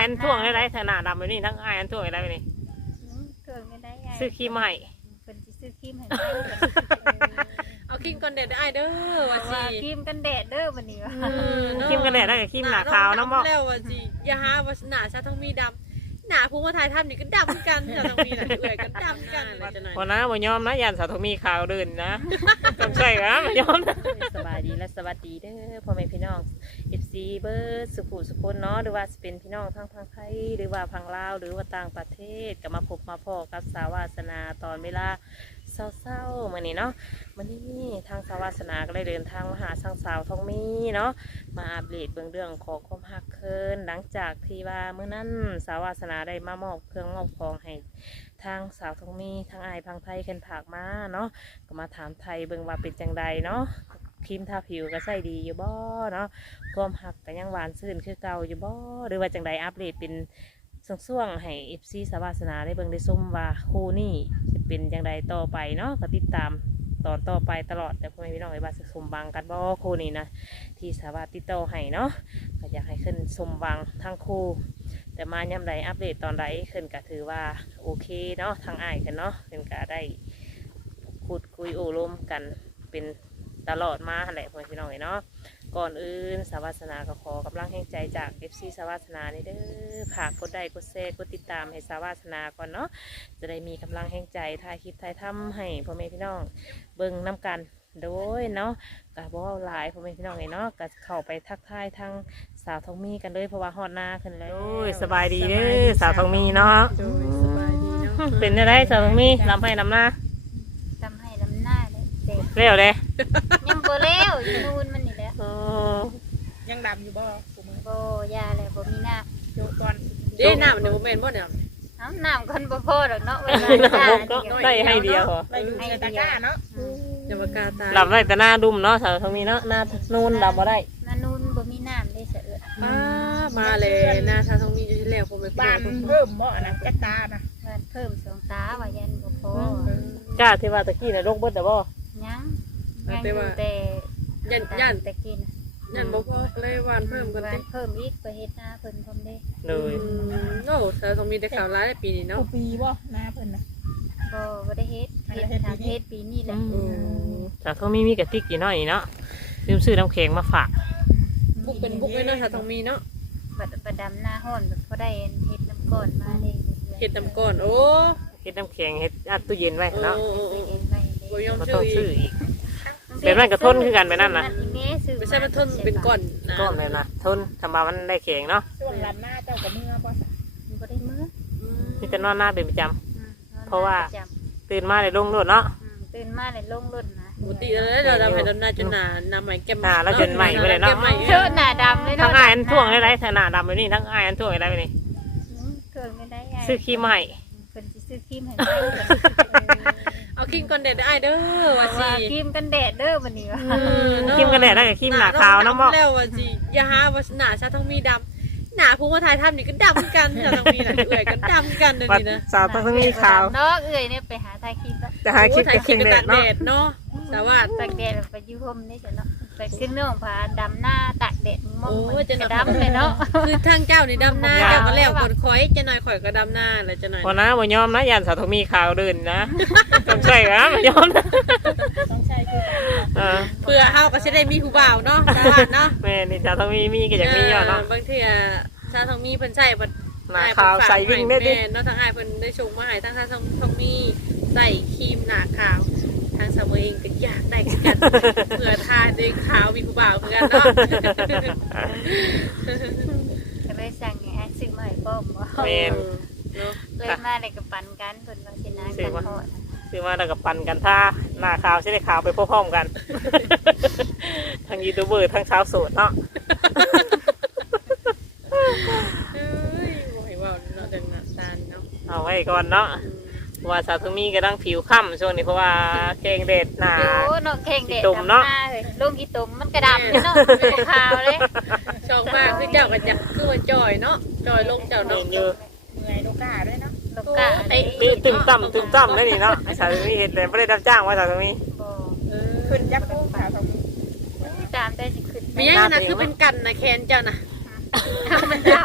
อันท่วงได้ขนาดดำไปนี่ทั้งอายอันท่วงได้ไปนี่ท่วงไม่ได้ซื้อครีมใหม่เป็นซื้อครีมให้เอาครีมกันแดดได้เด้อว่าสิครีมกันแดดเด้อวันนี้ว่าครีมกันแดดได้กับครีมหนาขาวน้ำบอกแล้วว่าสิอย่าหาว่าหนาชาต้องมีดำหนาผู้มาถ่ายทำนี่ก็ดำกันชาต้องมีหนาเอื่อยก็ดำกันวันนั้นบ่ยอมนะยันสาวทองมีขาวเดินนะต้องใช่ไหมบ่ยอมสบายดีและสวัสดีเด้อพ่อแม่พี่น้อง FC เบิร์ดสุขุสุคนเนาะหรือว่าเป็นพี่น้องทางไทยหรือว่าพังลาวหรือว่าต่างประเทศก็มาพบมาพอกับสาววาสนาตอนเวลาเศร้าๆมื้อนี้เนาะมื้อนี้ทางสาววาสนาก็เลยเดินทางมาหาทางสาวทองมีเนาะมาอัปเดตเรื่องของความฮักเคินหลังจากที่ว่ามื้อนั้นสาววาสนาได้มามอบเครื่องมอบของให้ทางสาวทองมีทางอายพังไทยเคนผากมาเนาะก็มาถามไทยเบิ่งว่าเป็นจังใดเนาะครีมทาผิวก็ใส่ดีอยู่บ่เนาะความฮักก็ยังหวานซื่นคือเก่าอยู่บ่หรือว่าจังใดอัปเดตเป็นช่วงๆให้ FC สาววาสนาได้เบิ่งได้ชมว่าคู่นี้จะเป็นจังใดต่อไปเนาะก็ติดตามตอนต่อไปตลอดแต่พ่อแม่พี่น้องไอ้บ้านสมบังกันบ่คู่นี้นะที่สาวาติดต่อให้เนาะก็อยากให้ขึ้นสมบังทั้งคู่แต่มาย่ำใดอัปเดตตอนใดขึ้นก็ถือว่าโอเคเนาะทางอ้ายกันเนาะขึ้นก็ได้พูดคุยโอ้ลมกันเป็นตลอดมาแหละพ่อแม่พี่น้องเนาะก่อนอื่นสาวาสนาก็ขอกำลังแห่งใจจาก FC สาวาสนานี่เด้อฝากกดไลค์กดแชร์กดติดตามให้สาวาสนาก่อนเนาะจะได้มีกำลังแห่งใจถ่ายคลิปถ่ายทำให้พ่อแม่พี่น้องเบิ่งน้ำกันโดยเนาะกะบ่หลายพ่อแม่พี่น้องเนาะก็เข้าไปทักทายทางสาวทองมีกันเลยเพราะว่าฮอดหน้าขึ้นเลยโอ้ยสบายดีเด้อสาวทองมีเนาะเป็นอะไรสาวทองมีลำให้ลำหน้าทำให้ลำหน้าเลยเด็กเร็วเลยยังโบเลี้ยวอยู่นู่นมันนี่แหละยังดำอยู่บ่โบยาเลยโบมีหน้าโยกก่อนเด้น้ำในโมเมนต์บ่เนี่ยน้ำคนบ่พอหรอกเนาะได้ให้เดียวเหรอไปดูในตะกร้าเนาะอย่าปากกาตาลำได้แต่หน้าดุมเนาะสาวทองมีเนาะหน้านูนลำมาได้หน้านูนบ่มีน้ำได้เสือมาเลยหน้าชาต้องมีอยู่ที่แล้วผมไปบ้านเพิ่มบ่นะจักตานะบ้านเพิ่มสองตาว่ายันบ่พอจ้าที่ว่าตะกี้น่ะโรคเบิดแต่บ่ยังอยู่แต่ย่านแต่กินยันบ่พอเลยวันเพิ่มกันติเพิ่มอีกไปเฮ็ดหน้าเพิ่นพร้อมเด้เลยโอ้ชาต้องมีได้ข่าวร้ายในปีนี้เนาะปีบ่หน้าเพิ่นน่ะบ่ได้เฮ็ดทางเฮ็ดปีนี้แหละสาวทองมีกระติกอยู่น้อยเนาะลืมซื้อน้ำแข็งมาฝากบุกเป็นบุกเลยเนาะชาต้องมีเนาะประดำหน้าห้อนแบบพอได้เฮ็ดน้ำก้อนมาได้เฮ็ดน้ำก้อนโอ้เฮ็ดน้ำแข็งเฮ็ดอัดตู้เย็นไว้เนาะบ่ยอมซื้ออีกแบบนั้นก็ทนคือกันไปนั่นนะไม่ใช่มันทนเป็นก้อนก้อนแบบนั้นทนทำมามันได้แข็งเนาะช่วงลำหน้าเจ้ากับมือบ่บ่ได้มือนี่จะนอนหน้าเป็นประจำเพราะว่าตื่นมาเลยลงรถเนาะตื่นมาเลยลงรถนะปกติแล้วเราดำให้ดำหน้าจนหนาใหม่แก้มหน้าแล้วจนใหม่ไปเลยเนาะเชิดหน้าดำเลยเนาะทั้งอายอันท่วงได้ขนาดดำไปนี่ทั้งอายอันท่วงได้ไปนี่เครื่องไม่ได้ซื้อครีมใหม่เป็นซื้อครีมให้เอาครีมกันแดดได้เด้อว่าสิครีมกันแดดเด้อวันนี้ว่าครีมกันแดดได้กับครีมหนาขาวน้ำบอกแล้วว่าสิอย่าหาว่าหนาชาต้องมีดำหนาผู้มาถ่ายทำนี่ก็ดำกันชาต้องมีหนาเอื่อยก็ดำกันเลยนะสาวต้องมีขาวเนาะเอื่อยเนี่ยไปหาถ่ายคลิปจะหาคลิปกับครีมแดดเนาะแต่ว่าตากแดดไปยุ่ห่มนี่จ้ะเนาะไปขึ้นเรื่องผาดำหน้าตากแดดมองจะดำเลยเนาะคือทางเจ้านี่ดำหน้าเจ้าก็แล้วคนคอยจะหน่อยข่อยก็ดำหน้าแล้วจะหน่อยพอนะบ่ยอมนะยันสาวต้องมีขาวเดินนะต้องใช่ไหมบ่ยอมต้องใช่คือเพื่อเฮาก็จะได้มีผู้บ่าวเนาะจ้าเนาะแม่นี่สาวต้องมีก็อยากมีเนาะบางทีชาต้องมีเพิ่นใส่หน้าขาวใส่วิ่งได้ดิเนาะทางอ้ายเพิ่นได้ชงมาให้ทางชาต้องมีใส่ครีมหน้าขาวทางสาวเองก็อยากได้กันเพื่อทาด้วยขาวมีผู้บ่าวเหมือนกันเนาะก็เลยสั่งให้ซื้อมาให้ป้อมแม่เลยมาเลยกับปันกันเพิ่นว่าสินะกันฮอดซื้อมาแล้วก็ปั่นกันท่าหน้าขาวใช่ได้ขาวไปพร้อมๆกันทั้งยูทูบเบอร์ทั้งชาวโสดเนาะเอาไว้ก่อนเนาะว่าสาวทุ่มีกระดังผิวค่ำช่วงนี้เพราะว่าแกงเด็ดหนาเนาะแกงเด็ดเนาะลงกี่ตุ่มมันกระดำเนาะขาวเลยชอบมากคือเจ้าก็จะคือว่าจอยเนาะจอยลงเจ้าเนาะเหนื่อยโลกาด้วยเนาะโลกาตึงต่ำได้นี่เนาะสาวทุ่มีเห็นแต่ไม่ได้รับจ้างว่าสาวทุ่มีขึ้นยักษ์ลูกสาวทุ่มีตามได้สิขึ้นไม่ใช่นะคือเป็นกันนะแคนเจ้านะมันดำยังไง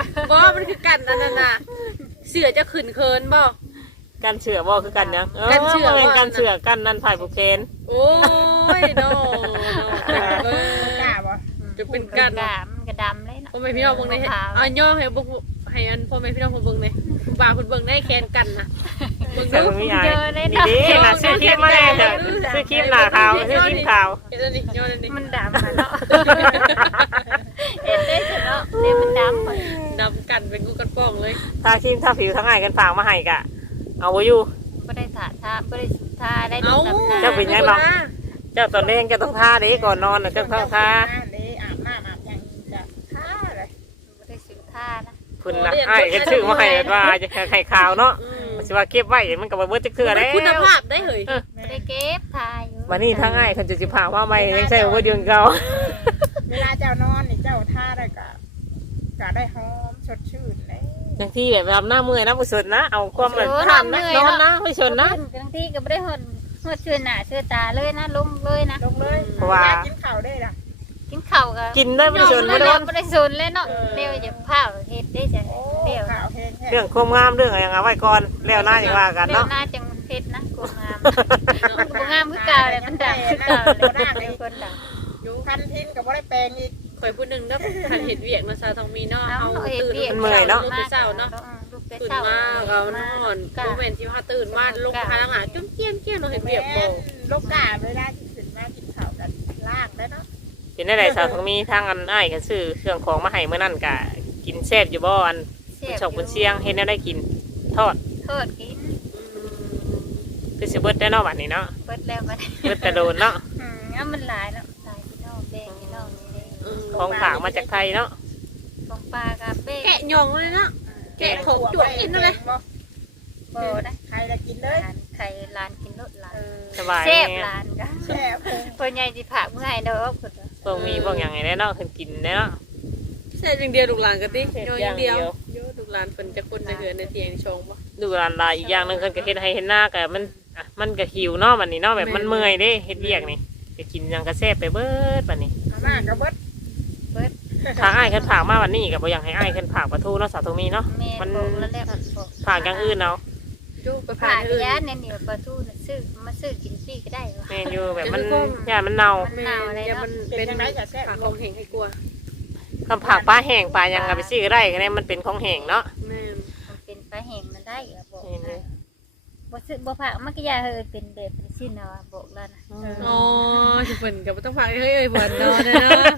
บ่มันคือกันอันนั้นน่ะเสือจะขึ้นเคินบ่กันเสือบ่คือกันยังกันเสือบ่แม่นบ่กันเสือกันนั่นฝ่ายผู้เคนโอ้ยโนเออกล้าบ่จะเป็นกันกะมันกระดำเลยเนาะพ่อแม่พี่น้องเบิ่งได้เอาย่อให้บ่ให้อันพ่อแม่พี่น้องเบิ่งได้บ่าวเพิ่นเบิ่งได้แคนกันน่ะเบิ่งแต่ดูบ่มีอายนี่เด้น่ะซื้อคลิปมาแล้วจ้ะซื้อคลิปหน้าขาวซื้อคลิปขาวเห็นแล้วนี่ย่อแล้วนี่มันดำอะเนาะเห็นได้เนาะเนี่ยมันดำอะดำกันเป็นกูกันป้องเลยถ้าครีมถ้าผิวทั้งอ้ายกันฝากมาให้ก็เอาไว้อยู่บ่ได้ถาท่าบ่ได้สุดท่าได้ดูเอาดำหน้าเจ้าเป็นยังไง เจ้าตอนแรกเจ้าต้องทาเด้ก่อนนอนน่ะเจ้าต้องทาอาบน้ำอาบยังจะท่าเลยบ่ได้สุดท่านะคุณนะอ้ายก็ชื่อมาให้ว่าจะไข่ขาวเนาะอืมสิว่าเก็บไว้มันก็บ่เบิดจักเทื่อแล้วคุณภาพได้เหยบ่ได้เก็บท่าอยู่วันนี้ทั้งอ้ายคันจะสิพาว่าใหม่ยังใช้บ่เดือนเก่าเวลาเจ้านอนนี่เจ้าท่าได้ก็ได้หอมสดชื่นเลยจังที่แบบทำหน้าเมื่อยนะบ่สนนะเอาความมันทานนะนอนนะไม่สนนะบางทีก็บ่ได้ฮอดชื่อหน้าชื่อตาเลยนะลงเลยนะลงเลยเพราะว่ากินข้าวได้ล่ะกินข้าวก็กินได้ไม่สนบ่บ่โดได้นบ่ได้สนเลยเนาะเดี๋ยวจะพาเฮ็ดได้จ้ะโอ้เดี๋ยวข้าวแห้งแท้เรื่องความงามเรื่องอะไรอย่างเอาไว้ก่อนแล้วหน้าอย่างว่ากันเดี๋ยวเนาะหน้าจังเฮ็ดนะกูงามมันบ่งามคือเก่าเลยมันดังคือเก่าเลยคนดังอยู่คันทินก็บ่ได้แปลงอีกข่อยผู้หนึงเนาะคันเห็ดเวียกเนาะซาทองมีเนาะเอาเอาเฮ็ดตื่นเวียกลูกเช้าเนาะลูกแต่ตื่นเช้ามาเอานอนโมเมนที่ว่าตื่นมาลงพลังงานจุ้มเจี้ยนเจี้ยนเราเห็ดเวียกบ่ลูกกาเวลาที่ขึ้นมากินข้าวกันลากได้เนาะเป็นได้สาวทองมีทางอันอ้ายก็ซื้อเครื่องของมาให้เมื่อนั้นก็กินแซ่บอยู่บ่อันชอบบุญเชียงเฮ็ดแนวได้กินทอดโทษกินคือสิเบิดได้เนาะบัดนี้เนาะเบิดแล้วบัดเบิดแต่โดนเนาะเอามันหลายเนาะหลายพี่น้องแดงพี่น้องนี่เด้ของฝากมาจากไทยเนาะของปลากาเป้แกะหยองเลยเนาะแกะของจวดกินเลยบ่ได้ใครจะกินเลยไข่ลานกินรสลานสบายแซ่บแน่ลานก็แช่พุงพ่อใหญ่สิพาเมื่อให้ดอกพุ่นพวกมีพวกอย่างไงได้เนาะขึ้นกินได้เนาะใช่จังเดียวลูกหลานกันติโยอย่างเดียวโยลูกหลานเพิ่นจะคนในเหือนในเตียงชงบ่ดูร้านลายอีกอย่างหนึงเพิ่นก็เฮ็ดให้เห็นหน้าก็มันก็หิวเนาะบัดนี้เนาะแบบมันเมื่อยเด้เฮ็ดเวียกนี่จะกินหยังก็แซ่บไปเบิดบัดนี้มากระเบิดทางอ้ายขึ้นผากมาวันนี้ก็บ่อยากให้อ้ายขึ้นผากปลาทูเนาะสาวตรงนี้เนาะแม่มันบอกแล้วแหละบอกผากอย่างอื่นเอาจูไปผ่าผ่านนอื่นยาเนี่ยเหนียวปลาทูน่ะซื้อมาซื้อกินฟรีก็ได้วะแม่นอยู่แบบมันย่ามันเน่าแม่เนี่ยมันเป็นผักของแห้งให้กลัวคำผากปลาแห้งปลาหยังก็ไปซื้อก็ได้คะแนนมันเป็นของแห้งเนาะแม่มันเป็นปลาแห้งมันได้อะบอกนี่เลยบ่ซื้อบ่ผ่ามันก็ยาเฮยเป็นแบบเป็นสิ้นเอาอะบอกแล้วนะอ๋อจะเพิ่นก็บ่ต้องฟังเฮ้ยเพิ่นเนาะเนาะ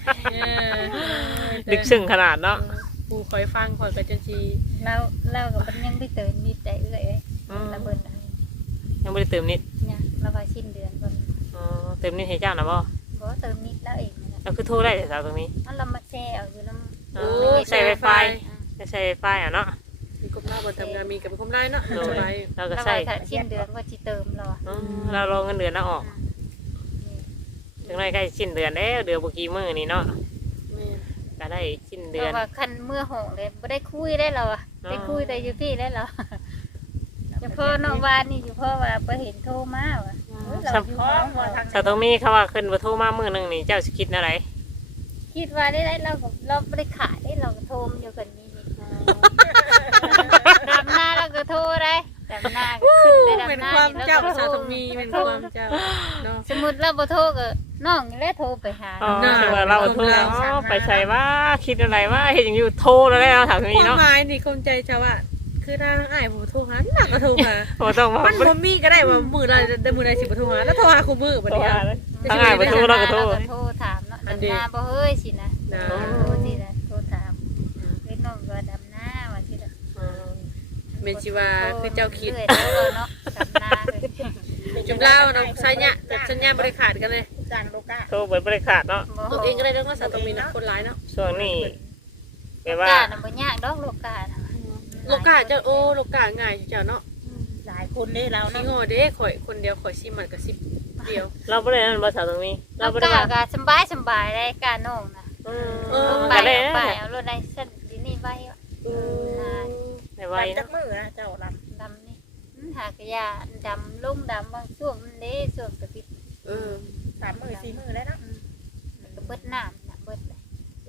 ลึกซึ้งขนาดเนาะผู้คอยฟังคอยก็จังซี่เรากับมันยังไม่เติมมีแต่เอื้อยเอ้ยอืมระเบิดอะไรยังไม่ได้เติมนิดเนี่ยระบายสิ้นเดือนก่อนอ๋อเติมนิดให้เจ้านะบ่บ่เติมนิดแล้วเองนะเราคือโทรได้แต่สาวตรงนี้เอาเรามาแช่เอาอยู่น้ำอ๋อใช้ไวไฟจะใช้ไวไฟอ่ะเนาะมีกบหน้าบ่ทำงานมีกับเป็นคมได้เนาะสบายเราก็ระใช้บายถ้าสิ้นเดือนว่าจิเติมเราอะอืมเรารอเงินเดือนแล้วออกถึงได้ใกล้สิ้นเดือนแล้วเดือนบ่กี่มื้อนี่เนาะแม่ก็ได้สิ้นเพเดือนราะว่าคันเมื่อหงเลยบ่ได้คุยได้เราอะได้คุยแต่อยู่พี่ได้เราเฉพาะนอกวานนี่เฉพาะว่าไปเห็นโทรมาว่ะเราอยู่ห้องเราสาวตรงนี้เขาว่าขึ้นบ่โทรมามื้อนึงนี่เจ้าสิคิดอะไรคิดว่าได้เราก็เราไม่ได้ขายได้เราก็โทรมอยู่กันนี้ดำหน้าเราก็โทรได้ดำหน้าก็ขึ้นไปเป็นดำหน้าความนี่เจ้าเราก็สาวโททรมีเป็นความเจ้าเนาะสมมุติเราบ่โทรก็น้องนี่แหละโทรไปหาอ๋อน่าคือว่าเราโทรอ๋อไปใส่ว่าคิดอะไรว่าเฮ็ดหยังอยู่โทรแล้วแล้วถามตรงคนี้วามเนาะหมายนี่คงใจเจ้าว่าคือถ้าอ้ายผมโทรหาหนักก็โทรมาโอ้ต้องมามันบ่มีก็ได้ว่ามื้อละได้มื้อใดสิบ่โทรหาแล้วโทรหาคู่มื้อบัดนี้ทางอ้ายบ่โทรเราก็โทรโทรถามเนาะดำหน้าบ่เฮ้ยสินะนะโทรสินะโทรถามเล็กน้องก็ดำหน้าว่าสิละเมนจิว่าคือเจ้าคิดเรื่อยแล้วเนาะดำหน้าเลยจุมเล่าน้องสัญญาแบบสัญญาบริขาดกันเลยจ้างโลกาโทรเบิดบ่ได้ขาดเนาะตัวเองก็ได้เรื่องว่าสาวตมีนะคนร้ายเนาะช่วงนี้แบโลบว่ากาน่ะบ่ยากดอกโลกาน่ะโลกาเจ้าโอ้โลกาง่ายเจ้าเนาะหลายคนนี่เราขี้เนาะงอเด้ข่อยคนเดียวข่อย10มันกับ10เดียวเราบ่ได้นั่นบ่สาวตรงนี้โลเราบ่ได้กาว่าก็สบายได้กาน้องน่ะ ลงไปก็ได้ลงไปนะเอารถได้เส้นดินี่ไว้ได้ไว้จันะกมือนะเจ้าลดำนี่หากยาดำลุ่งดำบางช่วงมันเด้ช่วงกระปิดเออ 3 มือ 4 มือแล้วเนาะมันก็เบิดน้ำน่ะเบิดเลยโอ้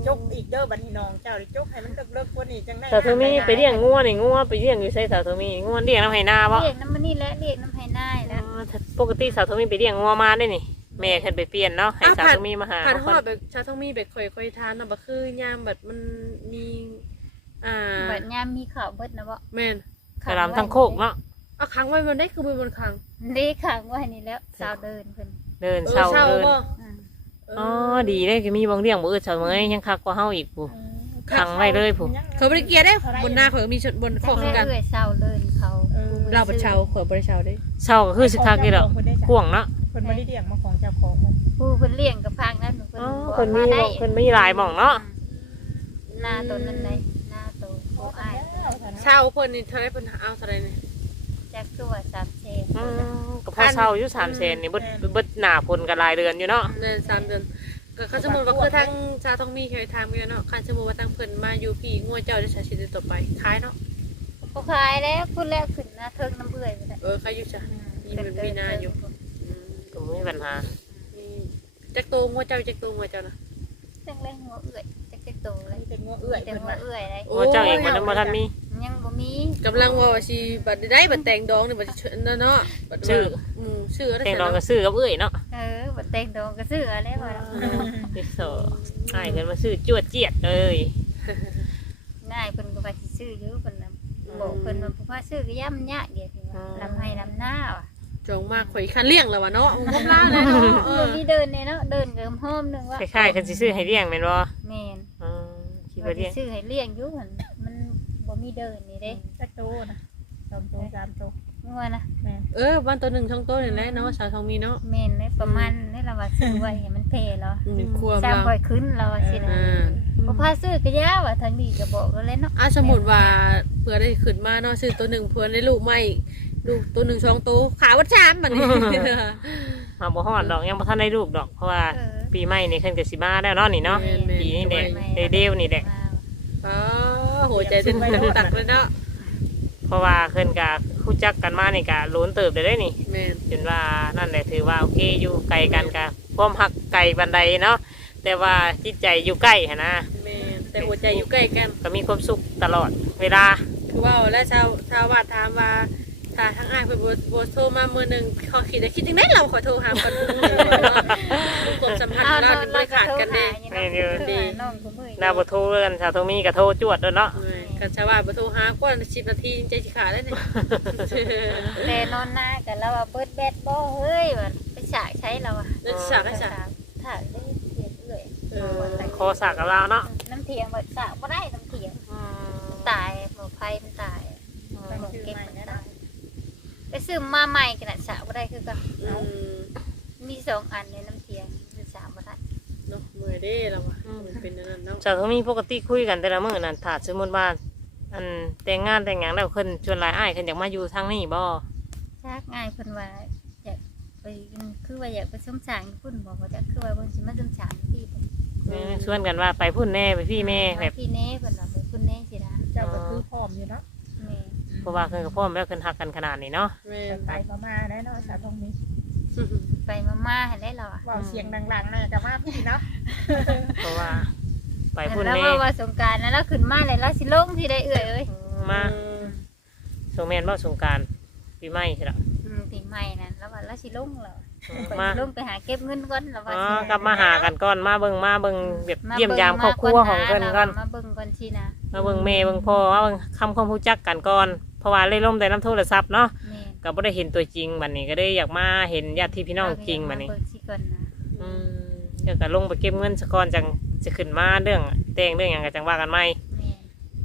จกอีกเด้อบัดนี้น้องเจ้าได้จกให้มันเลิกๆกว่านี้จังได้สาวทมีไปเลี้ยงงัวนี่งัวไปเลี้ยงอยู่ไสสาวทมีงัวเลี้ยงน้ำไหนาบ่เรียกน้ำมันนี่แหละเรียกน้ำไห้น่ายแล้วปกติสาวทมีไปเลี้ยงงัวมาได้นี่แม่ขึ้นไปเปลี่ยนเนาะให้สาวทมีมาหาผ่านหเพิ่อน ดแบบชาต้องมีแบบค่อยๆทานเนาะบ่คือยามแบบมันมีบัดยามมีข่าวเบิดนะบ่แม่นกระลำทั้งโคกเนาะเอาค้างไว้มันได้คือมันค้างได้ขังไว้นี่แล้วสาวเดินเพิ่นเดินเช้าเดินบ่อืมอ๋อดีเลยก็มีบางเลี้ยงบ่สาวเมยยังคักกว่าเฮาอีกผู้ขังไว้เลยผู้เขาบ่ได้เกียร์ได้บนหน้าเขามีชนบนขจัอก งได้กันเอื้อยสาวเดินเขาเราบ่เชาขอยบ่ได้เชาได้เช้าก็คือสิคักนี่แหละกว้างเนาะเพิ่นบ่ได้เลี้ยงมาของเจ้าของมันผู้เพิ่นเลี้ยงกับพังนั้นเพิ่นอ๋อบ่เพิ่นมีได้เพิ่นมีหลายหม่องเนาะหน้าตัวนั้นเลยหน้าตัวโอ้อายเชาเพิ่นนี่เท่าไรเพิ่นเอาเท่าไรนี่จักตัว3เซนอืมก็พอเช้าอยู่300,000นี่เบิดหน้าผลก็หลายเดือนอยู่เนาะเดือน3 เดือนก็เขาสมมุติว่าคือทางชาต้องมีเคยทำกันเนาะคันสมมุติว่าทางเพิ่นมาอยู่พี่งัวเจ้าจะใช้ชีวิตต่อไปขายเนาะบ่ขายแล้วพูดแล้วขึ้นหน้าเทิงน้ำเบื่อยไปแล้วขายอยู่จ้ะมีมันมีนาอยู่ก็บ่มีปัญหามีจักโตงัวเจ้าจักโตงัวเจ้านะจังเลยหัวเอื้อยจักตัวเลยมีแต่งัวเอื้อยแต่เพิ่นหัวว่าเอื้อยเลยโอ้เจ้าเองมันบ่ทันมียังบ่มีกำลังว่าสิบัดได้บัดแต่งดองนี่บัดสิเนาะบัดชื่อได้แต่งดองก็ซื้อกับเอ้ยเนาะบ่แต่งดองก็ซื้ออะไรบ่ล่ะนี่โซอ้ายเพิ่นมาซื้อจวดเจียดเอ้ยง่ายเพิ่นก็ว่าสิซื้ออยู่เพิ่นน่ะบอกเพิ่นว่าผู้ว่าซื้อก็ย่ำยากเดี๋ยวนี้ว่าลำให้ลำหน้าว่ะจงมากข่อยคันเลี้ยงแล้วว่ะเนาะงมล่าเลยเนาะบ่มีเดินเนี่ยเนาะเดินเกิมห้อมนึงว่าคล้ายๆกันสิซื้อให้เลี้ยงแม่นบ่แม่นอืมคิดว่าว่าสิเลี้ยงซื้อให้เลี้ยงอยู่หั่นมันบ่มีเดินนี่เด้จักโตนะ2โต3โตงัวนะแม่วันตัวหนึ่งช่องโตนี่แหละเนาะสาวทองมีเนาะแม่นเลยประมาณนี่ล่ะว่าซื้อไว้ให้มันเพแล้วมีควมสร้างเราค่อยขึ้นเราสินะบ่พาซื้อก็ยาว่าทางนี้ก็บอกแล้วเนาะสมมุติว่าเพื่อได้ขึ้นมาเนาะซื้อตัวหนึ่งเพื่อได้ลูกใหม่ลูกตัวหนึ่งช่องโตขาวัดชามบัดนี้หาบ่ฮอดดอกยังบ่ทันได้ลูกดอกเพราะว่าปีใหม่นี่เพิ่นก็สิมาแล้วเนาะนี่เนาะปีนี้แหละเร็วๆนี่แหละอ๋อหัวใจเต้นตักเลยเนาะเพราะว่าเพิ่นก็รู้จักกันมานี่ก็โล้นเติบได้นี่แม่นจนว่านั่นแหละถือว่าโอเคอยู่ไกลกันก็ความฮักไกลบันไดเนาะแต่ว่าจิตใจอยู่ใกล้หั้นนะแม่นแต่หัวใจอยู่ใกล้กันก็มีความสุขตลอดเวลาคือว่าแล้วชาวว่าถามว่าถ้าทั้งอ้ายเพิ่นบ่โทรมามื้อนึงเขาคิดได้คิดจังได๋เราขอโทรหากันความสัมพันธ์เราบ่ได้ขาดกันแน่น้องก็มื้อหน้าบ่โทรกันชาวทมีก็โทรจวดเด้อเนาะกันชาวว่าบ่โทรหาก่อน10 นาทีใจสิขาดแล้วนี่แต่นอนหน้ากันแล้วว่าเบิดแบดบ่เฮ้ยว่าไปฉากใช้เราอ่ะแล้วฉากให้ฉากถากได้เสียเอื้อยคอสักกับเราเนาะน้ำเถียงแบบฉากบ่ได้น้ำเถียงตายหมอไฟมันตายหมอเก็บมันตายไปซื้อมาใหม่กันน่ะฉากบ่ได้คือกันมี2อันในน้ำเถียงมันฉากบ่ได้เนาะมื้อเด้เราอ่ะมันเป็นนั่นเนาะชาวทมีปกติคุยกันแต่ละมื้อนั่นถ้าสมมุติว่าอันแต่งงานแต่งหยังแล้วเพิ่นชวนหลายอ้ายเพิ่นอยากมาอยู่ทางนี้บ่ฉากง่ายเพิ่นว่าอยากไปคือว่าอยากไปชมฉากญี่ปุ่นบอกว่าจะคือว่าเพิ่นสิมาชมฉากที่เพิ่นชวนกันว่าไปพุ่นแน่ไปพี่แม่แบบพี่เน่เพิ่นว่าไปพุ่นเน่สินะเจ้าก็คือพร้อมอยู่เนาะแม่เพราะว่าเพิ่นกับพ่อแม่เพิ่นฮักกันขนาดนี้เนาะแม่ไปมาได้เนาะสาวทองมีไปมาให้ได้เราอ่ะเว้าเสียงดังๆแน่ก็มาพี่เนาะเพราะว่าไปพุ่นแล้วแม่ว่าสงกรานต์แล้วขึ้นมาเลยแล้วสิลงที่ได้เอื้อยเอ้ยมาสงแม่นบ่สงกรารปีใหม่ใช่ล่ะปีใหม่นั่นแล้วว่าแล้วสิลงแล้วมาลงไปหาเก็บเงินก่อนแล้วว่าอ๋อสิกลับมาหากันก่อนมาเบิ่งแบบเยี่ยมยามครอบครัวของเพิ่นก่อนมาเบิ่งก่อนสินะมาเบิ่งแม่เบิ่งพ่อมาเบิ่งคำความรู้จักกันก่อนเพราะว่าเลยล่มแต่น้ำโทรศัพท์เนาะแม่ก็บ่ได้เห็นตัวจริงบัดนี้ก็ได้อยากมาเห็นญาติพี่น้องจริงบัดนี้เบิ่งสิก่อนนะเดี๋ยวก็ลงไปเก็บเงินซะก่อนจังจะขึ้นมาเรื่องแต่งเรื่องหยังก็จังว่ากันใหม่แม่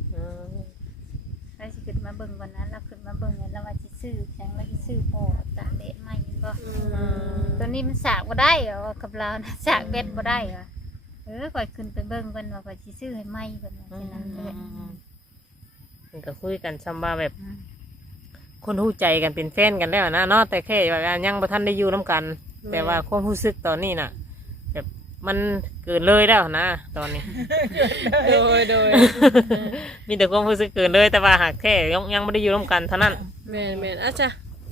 แล้วสิขึ้นมาเบิ่งก่อนนะแล้วขึ้นมาเบิ่งแล้วว่าสิซื้อแข็งแล้วสิซื้อพอตากแดดใหม่บ่ตัวนี้มันสากบ่ได้เหรอกับเรานะสากเบ็ดบ่ได้เหรอข่อยขึ้นไปเบิ่งเพิ่นว่าข่อยสิซื้อให้ใหม่เพิ่นว่าสินะมันก็คุยกันซ้ำว่าแบบ คนรู้ใจกันเป็นแฟนกันแล้วนะเนาะแต่แค่แบบว่ายังบ่ทันได้อยู่น้กัน แต่ว่าความรู้สึกตอนนี้น่ะ แบบมันเกินเลยแล้วนะตอนนี้โดยมีแต่ความรู้สึกเกินเลยแต่ว่าหากแค่ยังไม่ได้อยู่ร่วมกันเท่านั้นแม่อาจจะไป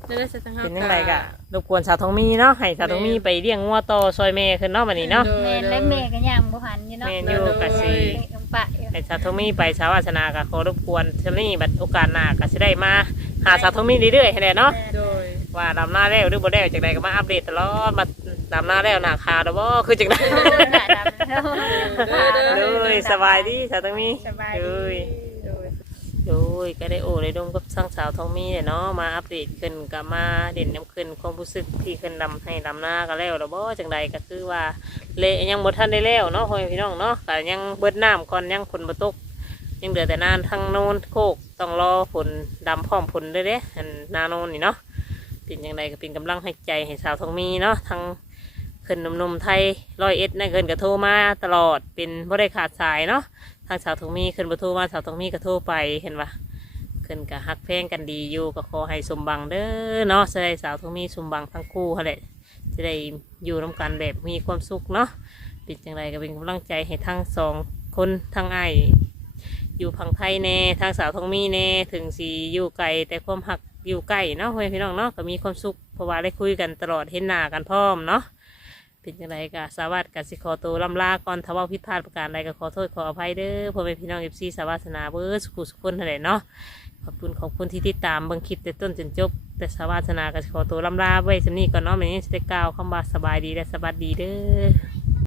ได้จะทั้งเฮาเป็นยังไงกะรบกวนสาวทองมีเนาะให้สาวทองมีไปเลี้ยงงัวต่อซอยแม่ขึ้นเนาะบัดนี้เนาะแม่และแม่ก็ย่างบ่หันอยู่เนาะแม่นอยู่กะสิลงปะอยู่ให้สาวทองมีไปสาววาสนากะขอรบกวนเทนี่บัดโอกาสหน้าก็สิได้มาหาสาวทองมีเรื่อยๆให้ได้เนาะโดยว่าดำหน้าแล้วหรือบ่แล้วจังไดก็มาอัปเดตตลอดมาดำหน้าแล้วหน้าขาวเด้อบ่คือจังได๋หน้าดำแล้วเลยสบายดีสาวทองมีสบายเลดีย โดยก็ได้โอ้ได้ดมกับสร้างสาวทองมีเนี่ยเนาะมาอัปเดตขึ้นกับมาเด่นน้ำขึ้นความรู้สึกที่ขึ้นดำให้ดำหน้าก็แล้วแล้วบ่จังใดก็คือว่าเละยังบ่ทันได้แล้วเนาะพ่อแม่พี่น้องเนาะก็ยังเบิดน้ำก่อนยังฝนบ่ตกยังเหลือแต่นานทางโน้นโคกต้องรอฝนดำพร้อมฝนด้วยเด้อันนาโนนนี่เนาะเป็นจังใดก็เป็นกำลังให้ใจให้สาวทองมีเนาะทางขึ้นหนุ่มๆไทย101นะเกินก็โทรมาตลอดเป็นบ่ได้ขาดสายเนาะทางสาวทองมีขึ้นบ่โทรมาสาวทองมีก็โทรไปเห็นปะ ขึ้นกับฮักเพลงกันดีอยู่ก็ขอให้สมบังเด้อเนาะจะได้สาวทุกมีสมบังทั้งคู่เขาแหละจะได้อยู่ร่วมกันแบบมีความสุขเนาะเป็นจังไรก็เป็นกำลังใจให้ทั้งสองคนทั้งไอายอยู่พังไทยแน่ทางสาวทองมีแน่ถึงสีอยู่ไกลแต่ความหักอยู่ใกล้เนาะพี่น้องเนาะก็มีความสุขเพราะว่าได้คุยกันตลอดเห็นหน้ากันพร้อมเนาะเป็นจังไรก็สวัสดิ์กับสิขอตัวลำลาก่อนถ้าว่าผิดพลาดประการใดก็ขอโทษขออภัยเด้อพ่อแม่พี่น้องเอฟซีสวัสนาเบอร์สุขุสุขคนเท่าไหร่เนาะ ขอบคุณที่ติดตามเบิ่งคลิปแต่ต้นจนจบแต่สวัสนาก็ขอตัวลำลาไว้สำนี้ก่อนเนาะแม่นี้จะได้กล่าวคำว่าสบายดีและสวัสดีเด้อ